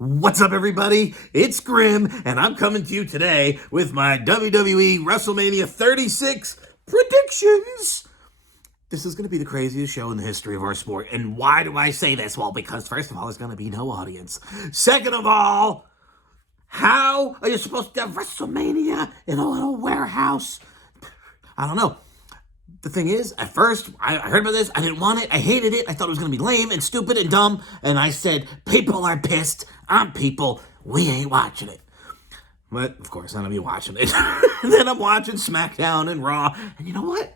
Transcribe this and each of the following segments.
What's up, everybody? It's Grim, and I'm coming to you today with my WWE WrestleMania 36 predictions. This is going to be the craziest show in the history of our sport. And why do I say this? Well, because first of all, there's going to be no audience. Second of all, how are you supposed to have WrestleMania in a little warehouse? I don't know. The thing is, at first, I heard about this. I didn't want it. I hated it. I thought it was going to be lame and stupid and dumb. And I said, people are pissed. I'm people. We ain't watching it. But, of course, I'm going to be watching it. And then I'm watching Smackdown and Raw. And you know what?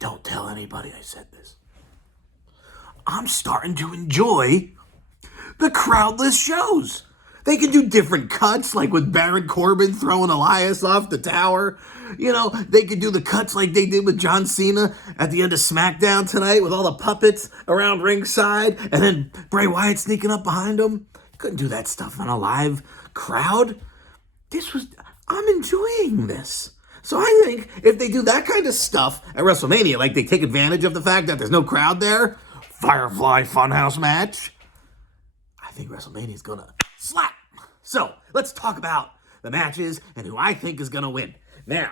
Don't tell anybody I said this. I'm starting to enjoy the crowdless shows. They can do different cuts, like with Baron Corbin throwing Elias off the tower. You know, they could do the cuts like they did with John Cena at the end of Smackdown tonight with all the puppets around ringside and then Bray Wyatt sneaking up behind him. Couldn't do that stuff on a live crowd. I'm enjoying this. So I think if they do that kind of stuff at WrestleMania, like they take advantage of the fact that there's no crowd there, Firefly Funhouse match, I think WrestleMania is going to slap. So let's talk about the matches and who I think is going to win. Now,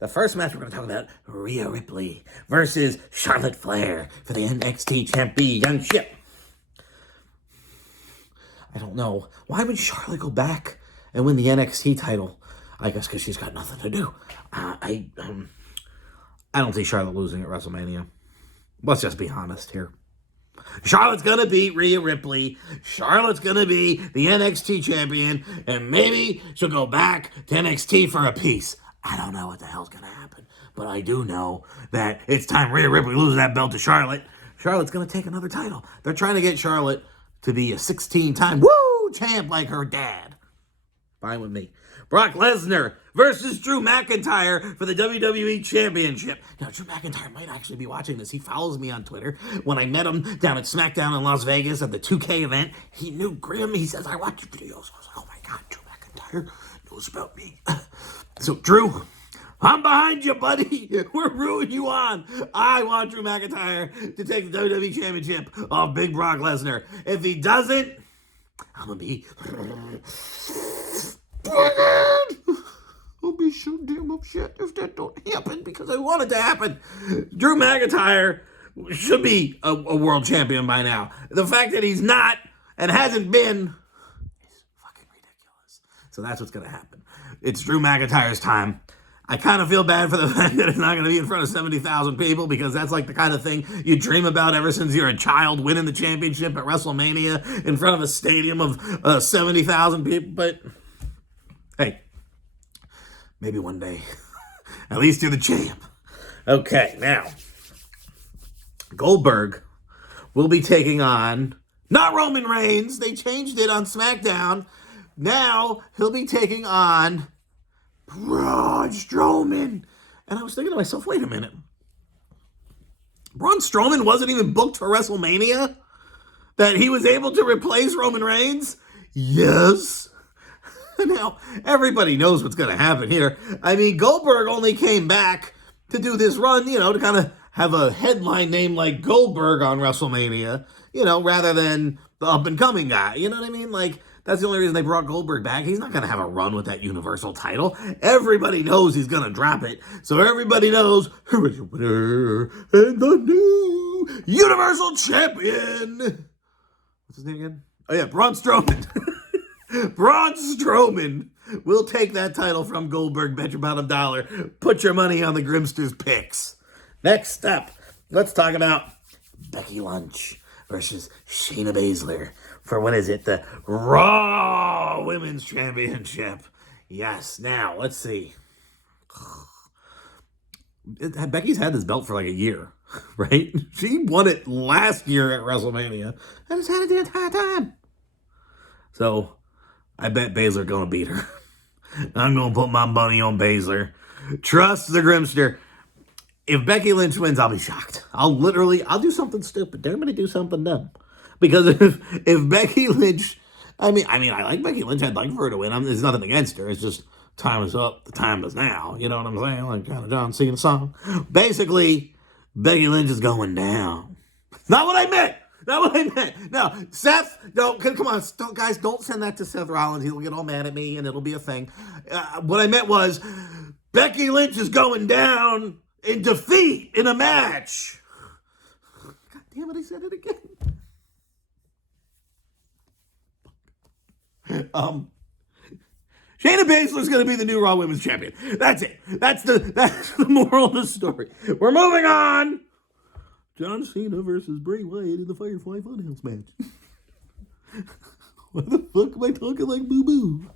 the first match we're going to talk about, Rhea Ripley versus Charlotte Flair for the NXT Championship. I don't know. Why would Charlotte go back and win the NXT title? I guess because she's got nothing to do. I don't see Charlotte losing at WrestleMania. Let's just be honest here. Charlotte's going to beat Rhea Ripley. Charlotte's going to be the NXT champion. And maybe she'll go back to NXT for a piece. I don't know what the hell's going to happen. But I do know that it's time Rhea Ripley loses that belt to Charlotte. Charlotte's going to take another title. They're trying to get Charlotte to be a 16-time champ like her dad. Fine with me. Brock Lesnar versus Drew McIntyre for the WWE Championship. Now, Drew McIntyre might actually be watching this. He follows me on Twitter. When I met him down at Smackdown in Las Vegas at the 2K event, he knew Grim. He says, I watch your videos. I was like, oh my God, Drew McIntyre knows about me. So, Drew, I'm behind you, buddy. We're rooting you on. I want Drew McIntyre to take the WWE Championship off Big Brock Lesnar. If he doesn't, I'm going to be... I'll be so damn upset if that don't happen because I want it to happen. Drew McIntyre should be a world champion by now. The fact that he's not and hasn't been is fucking ridiculous. So that's what's going to happen. It's Drew McIntyre's time. I kind of feel bad for the fact that it's not going to be in front of 70,000 people because that's like the kind of thing you dream about ever since you're a child, winning the championship at WrestleMania in front of a stadium of 70,000 people. But hey, maybe one day. At least you're the champ. Okay, now, Goldberg will be taking on, not Roman Reigns. They changed it on SmackDown. Now, he'll be taking on Braun Strowman. And I was thinking to myself, wait a minute. Braun Strowman wasn't even booked for WrestleMania? That he was able to replace Roman Reigns? Yes. Now, everybody knows what's going to happen here. I mean, Goldberg only came back to do this run, to kind of have a headline name like Goldberg on WrestleMania, rather than the up-and-coming guy. You know what I mean? Like, that's the only reason they brought Goldberg back. He's not going to have a run with that Universal title. Everybody knows he's going to drop it. So everybody knows who is the winner and the new Universal Champion. What's his name again? Oh, yeah, Braun Strowman. Braun Strowman will take that title from Goldberg. Bet you about $1. Put your money on the Grimster's picks. Next up, let's talk about Becky Lynch versus Shayna Baszler for, the Raw Women's Championship. Yes, now, let's see. Becky's had this belt for like a year, right? She won it last year at WrestleMania and has had it the entire time. So, I bet Baszler gonna beat her. I'm gonna put my money on Baszler. Trust the Grimster. If Becky Lynch wins, I'll be shocked. I'll do something stupid. They're gonna do something dumb. Because if Becky Lynch, I like Becky Lynch. I'd like for her to win. There's nothing against her. It's just time is up. The time is now. You know what I'm saying? Like kind of John Cena song. Basically, Becky Lynch is going down. Not what I meant. Not what I meant. No, Seth, come on, guys, don't send that to Seth Rollins. He'll get all mad at me and it'll be a thing. What I meant was Becky Lynch is going down in defeat in a match. God damn it, I said it again. Shayna Baszler's going to be the new Raw Women's Champion. That's it. That's the moral of the story. We're moving on. John Cena versus Bray Wyatt in the Firefly Funhouse match. Why the fuck am I talking like boo-boo?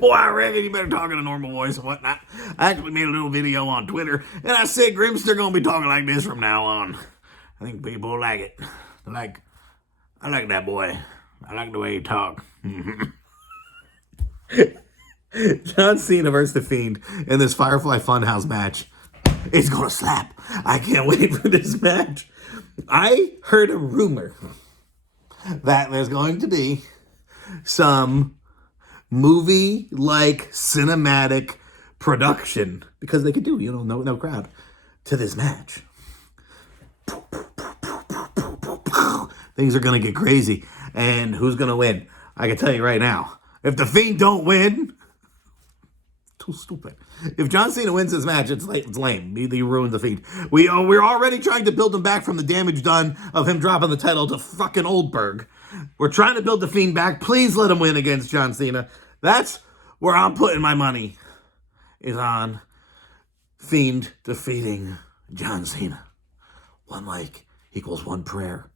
Boy, I reckon you better talk in a normal voice and whatnot. I actually made a little video on Twitter, and I said Grimster going to be talking like this from now on. I think people like it. I like that boy. I like the way he talk. John Cena versus The Fiend in this Firefly Funhouse match. It's gonna slap. I can't wait for this match. I heard a rumor that there's going to be some movie-like cinematic production, because they could do, no crowd, to this match. Things are gonna get crazy. And who's gonna win? I can tell you right now. If The Fiend don't win, too stupid. If John Cena wins this match, it's lame. He ruined The Fiend. We're already trying to build him back from the damage done of him dropping the title to fucking Oldberg. We're trying to build The Fiend back. Please let him win against John Cena. That's where I'm putting my money, is on Fiend defeating John Cena. 1 like equals 1 prayer.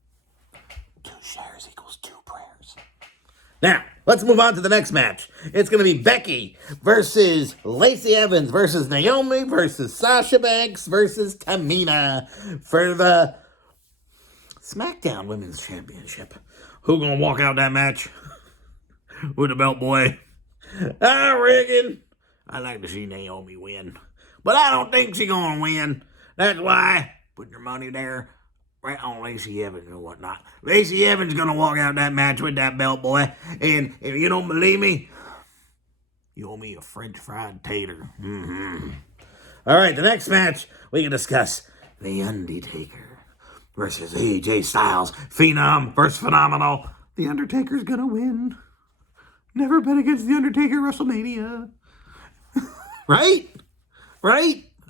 2 shares equals 2 prayers. Now, let's move on to the next match. It's going to be Becky versus Lacey Evans versus Naomi versus Sasha Banks versus Tamina for the Smackdown Women's Championship. Who going to walk out that match with the belt, boy? I reckon I'd like to see Naomi win. But I don't think she's going to win. That's why put your money there. Right on Lacey Evans and whatnot. Lacey Evans gonna walk out that match with that belt, boy. And if you don't believe me, you owe me a French fried tater. All right, the next match we can discuss: The Undertaker versus AJ Styles. Phenom versus Phenomenal. The Undertaker's gonna win. Never bet against The Undertaker WrestleMania. Right?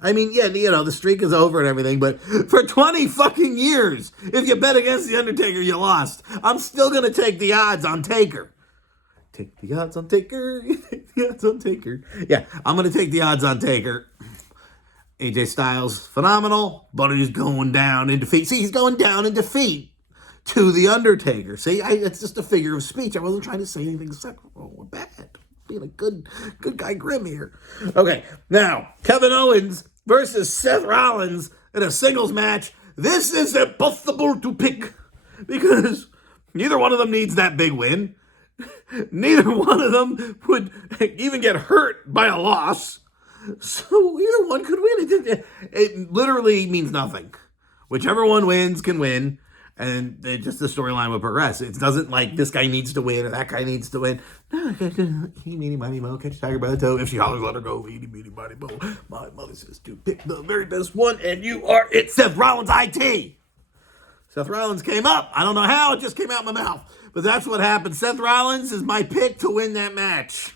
I mean, yeah, the streak is over and everything, but for 20 fucking years, if you bet against The Undertaker, you lost. I'm still going to take the odds on Taker. Take the odds on Taker. Take the odds on Taker. Yeah, I'm going to take the odds on Taker. AJ Styles, Phenomenal, but he's going down in defeat. See, he's going down in defeat to The Undertaker. See, it's just a figure of speech. I wasn't trying to say anything sexual or bad. Being a good guy Grim here. Okay, now, Kevin Owens versus Seth Rollins in a singles match. This is impossible to pick because neither one of them needs that big win. Neither one of them would even get hurt by a loss. So either one could win. It literally means nothing. Whichever one wins can win. And just the storyline will progress. It doesn't like this guy needs to win or that guy needs to win. No, meeny, miny, mo, catch a tiger by the toe. If she hollers, let her go. Eeny, meeny, miny, mo. My mother says to pick the very best one, and you are it. Seth Rollins, IT. Seth Rollins came up. I don't know how. It just came out my mouth. But that's what happened. Seth Rollins is my pick to win that match.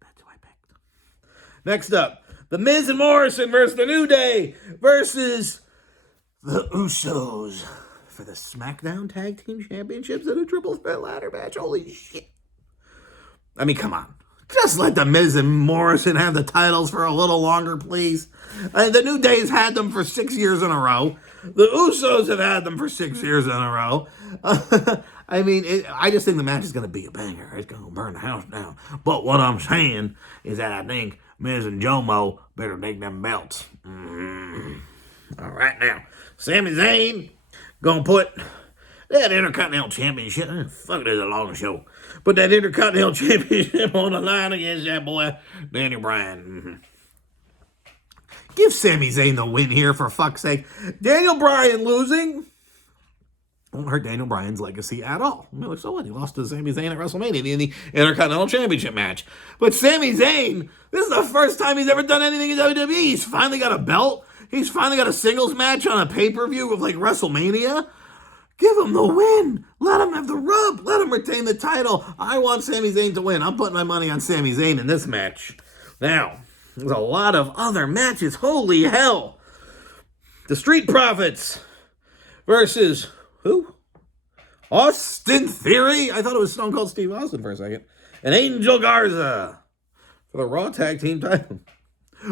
That's who I picked. Next up, The Miz and Morrison versus The New Day versus The Usos for the Smackdown Tag Team Championships in a triple threat ladder match. Holy shit. I mean, come on. Just let The Miz and Morrison have the titles for a little longer, please. The New Day's had them for 6 years in a row. The Usos have had them for 6 years in a row. I mean, I just think the match is going to be a banger. It's going to burn the house down. But what I'm saying is that I think Miz and Jomo better take them belts. All right, now. Sami Zayn gonna put that Intercontinental Championship. Fuck, it is a long show. Put that Intercontinental Championship on the line against that boy, Daniel Bryan. Give Sami Zayn the win here, for fuck's sake. Daniel Bryan losing won't hurt Daniel Bryan's legacy at all. I mean, like, so what? He lost to Sami Zayn at WrestleMania in the Intercontinental Championship match. But Sami Zayn, this is the first time he's ever done anything in WWE. He's finally got a belt. He's finally got a singles match on a pay-per-view of like WrestleMania. Give him the win. Let him have the rub. Let him retain the title. I want Sami Zayn to win. I'm putting my money on Sami Zayn in this match. Now, there's a lot of other matches. Holy hell. The Street Profits versus who? Austin Theory? I thought it was Stone Cold Steve Austin for a second. And Angel Garza for the Raw Tag Team title.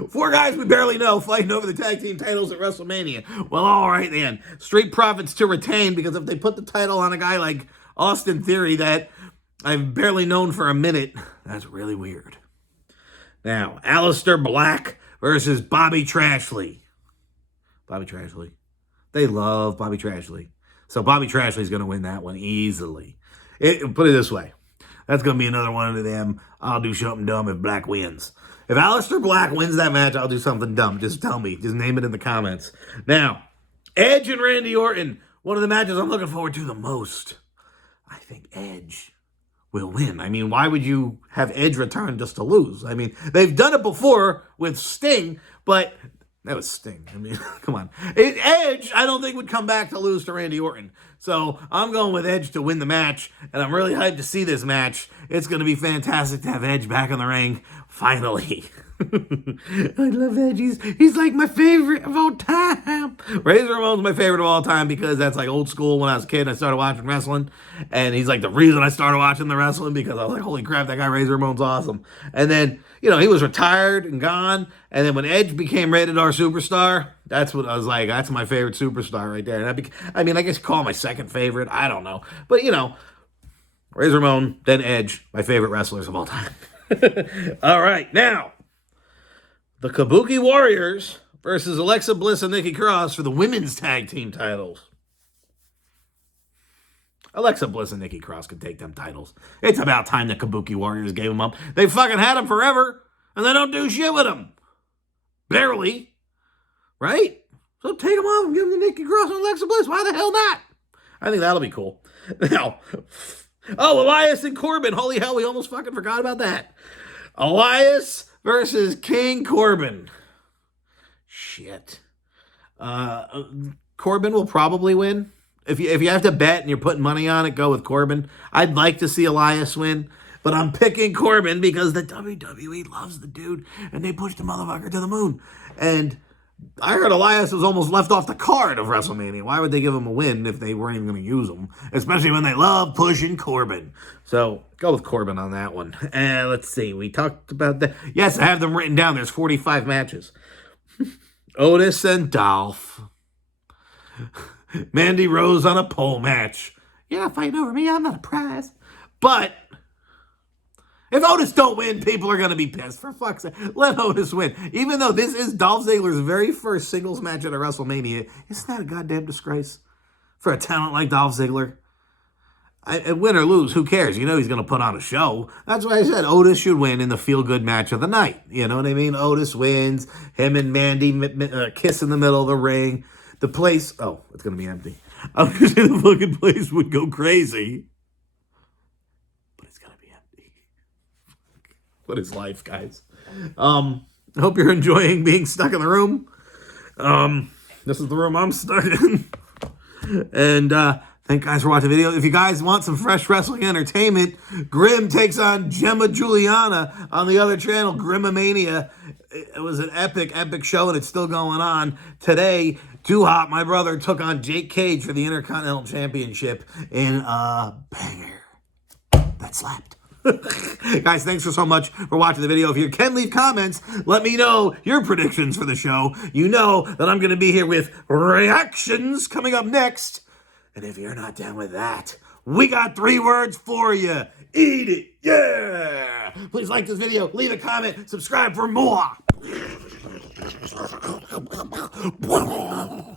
4 guys we barely know fighting over the tag team titles at WrestleMania. Well, all right then. Street Profits to retain, because if they put the title on a guy like Austin Theory that I've barely known for a minute, that's really weird. Now, Alistair Black versus Bobby Trashley. Bobby Trashley. They love Bobby Trashley. So Bobby Trashley's going to win that one easily. Put it this way. That's going to be another one of them, I'll do something dumb if Black wins. If Alistair Black wins that match, I'll do something dumb. Just tell me. Just name it in the comments. Now, Edge and Randy Orton. One of the matches I'm looking forward to the most. I think Edge will win. I mean, why would you have Edge return just to lose? I mean, they've done it before with Sting, but that was Sting. I mean, come on. Edge, I don't think would come back to lose to Randy Orton. So I'm going with Edge to win the match, and I'm really hyped to see this match. It's going to be fantastic to have Edge back in the ring, finally. I love Edge. He's like my favorite of all time. Razor Ramon's my favorite of all time because that's like old school. When I was a kid, I started watching wrestling, and he's like the reason I started watching the wrestling, because I was like, holy crap, that guy Razor Ramon's awesome. And then, you know, he was retired and gone, and then when Edge became Rated R Superstar, that's what I was like, that's my favorite superstar right there. And I mean, I guess call my second favorite. I don't know. But, you know, Razor Ramon, then Edge, my favorite wrestlers of all time. All right, now, the Kabuki Warriors versus Alexa Bliss and Nikki Cross for the women's tag team titles. Alexa Bliss and Nikki Cross could take them titles. It's about time the Kabuki Warriors gave them up. They fucking had them forever, and they don't do shit with them. Barely. Right? So take them off and give them to Nikki Cross and Alexa Bliss. Why the hell not? I think that'll be cool. Now, Elias and Corbin. Holy hell, we almost fucking forgot about that. Elias versus King Corbin. Shit. Corbin will probably win. If you have to bet and you're putting money on it, go with Corbin. I'd like to see Elias win, but I'm picking Corbin because the WWE loves the dude, and they pushed the motherfucker to the moon. And I heard Elias was almost left off the card of WrestleMania. Why would they give him a win if they weren't even going to use him? Especially when they love pushing Corbin. So, go with Corbin on that one. And let's see. We talked about that. Yes, I have them written down. There's 45 matches. Otis and Dolph. Mandy Rose on a pole match. You're not fighting over me. I'm not a prize. But if Otis don't win, people are going to be pissed. For fuck's sake, let Otis win. Even though this is Dolph Ziggler's very first singles match at a WrestleMania, isn't that a goddamn disgrace for a talent like Dolph Ziggler? Win or lose, who cares? You know he's going to put on a show. That's why I said Otis should win in the feel-good match of the night. You know what I mean? Otis wins. Him and Mandy kiss in the middle of the ring. The place, oh, it's going to be empty. I was going to say the fucking place would go crazy. But it's going to be empty. What is life, guys? I hope you're enjoying being stuck in the room. This is the room I'm stuck in. And thank you guys for watching the video. If you guys want some fresh wrestling entertainment, Grim takes on Gemma Juliana on the other channel, Grimomania. It was an epic show, and it's still going on. Today, Too Hot, my brother, took on Jake Cage for the Intercontinental Championship in a banger that slapped. Guys, thanks so much for watching the video. If you can leave comments, let me know your predictions for the show. You know that I'm going to be here with reactions coming up next. And if you're not down with that, we got 3 words for you. Eat it. Yeah. Please like this video, leave a comment, subscribe for more.